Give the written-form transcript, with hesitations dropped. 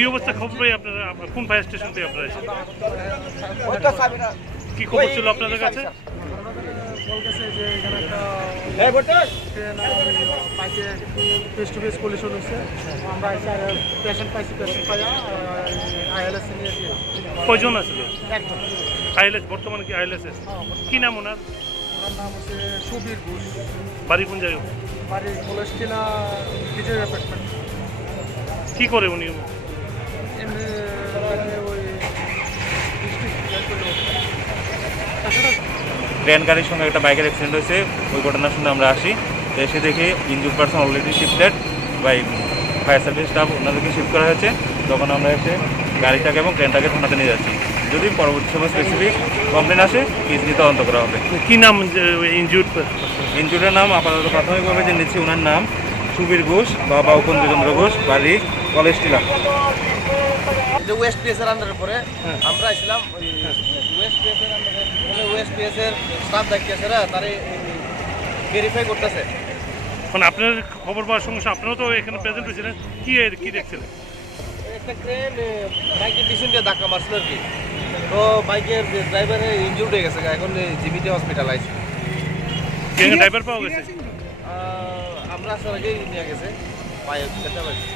কি অবস্থা খবর পেয়ে আপনারা কোন ফায়ার স্টেশন থেকে আপনারা এসেছেন? কি খবর ছিল আপনাদের কাছে? বলতেছে যে এখানে একটা ট্রেন বাইকে ফেস টু ফেস কলিশন হয়েছে। আমরা পেশেন্ট পাইছি, পেশেন্ট পাইয়া আইএলএস নিয়েছি। কয়জন আসলো? একজন। আইএলএস বর্তমানে কি আইএলএস কি নাম ওনার? ওনার নাম হচ্ছে সুবীর ঘোষ। বাড়ি কোন জায়গায়? বাড়ি কলেজটিলা বিজয় অ্যাপার্টমেন্ট। কি করে উনি? এমনি ওই ট্রেন গাড়ির সঙ্গে একটা বাইকের অ্যাক্সিডেন্ট হয়েছে। ওই ঘটনার শুনে আমরা আসি, তো এসে দেখি injured person already shifted by fire service staff, ওনাদেরকে শিফট করা হয়েছে। তখন আমরা এসে গাড়িটাকে এবং ট্রেনটাকে থানাতে নিয়ে যাচ্ছি। যদি পরবর্তী সময় স্পেসিফিক কমপ্লেন আসে কেস নিয়ে তদন্ত করা হবে। কি নাম ইনজিউর্ড? ইনজুর্ডের নাম আপাতত প্রাথমিকভাবে যে নিচ্ছি, ওনার নাম সুবীর ঘোষ, বাবা উপেন্দ্রচন্দ্র ঘোষ, বাড়ি কলেজ টিলা। যে ওয়েস্ট পিএসের আন্ডারে পরে আমরা আসলাম ওয়েস্ট পিএসের আন্ডারে, মানে ওয়েস্ট পিএসের স্টাফ দায়িত্ব তারে ভেরিফাই করতেছে। মানে আপনার খবর পাওয়ার সঙ্গে সঙ্গে আপনারাও তো এখানে প্রেজেন্ট হয়েছিলেন, কি দেখছিলেন? একটা ট্রেন বাইকের পিছন দিয়ে ধাক্কা মারছিল আর কি। তো বাইকের ড্রাইভারে ইনজুর্ড হয়ে গেছে, এখন জিবিটি হসপিটালাইজ। ড্রাইভার পাওয়া গেছে? আমরা আসার আগেই নিয়ে গেছে পায়ে ব্যথা পাইছি।